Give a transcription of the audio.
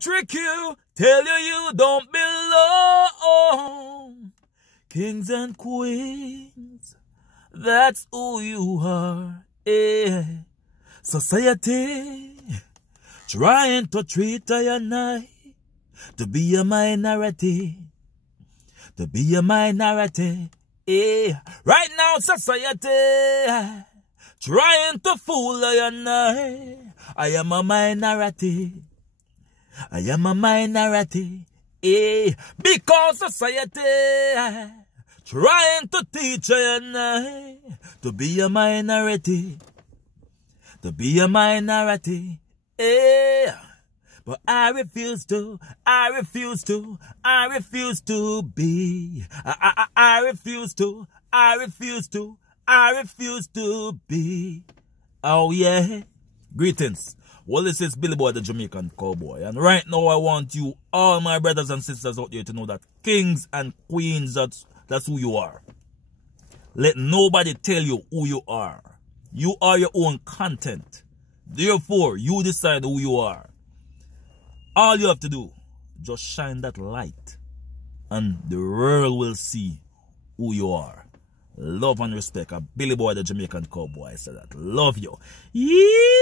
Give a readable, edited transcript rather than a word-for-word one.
trick you, tell you you don't belong. Kings and queens, that's who you are. Yeah. Society trying to treat I and I to be a minority. To be a minority. Yeah. Right now, society trying to fool I and I am a minority. I am a minority. Yeah. Because society trying to teach I and I to be a minority. To be a minority. Yeah. But I refuse to be. I refuse to be. Oh yeah. Greetings. Well, this is Billy Boy, the Jamaican Cowboy. And right now I want you, all my brothers and sisters out there, to know that kings and queens, that's who you are. Let nobody tell you who you are. You are your own content. Therefore, you decide who you are. All you have to do, just shine that light, and the world will see who you are. Love and respect. A Billy Boy, the Jamaican Cowboy, said that. Love you. Yeah.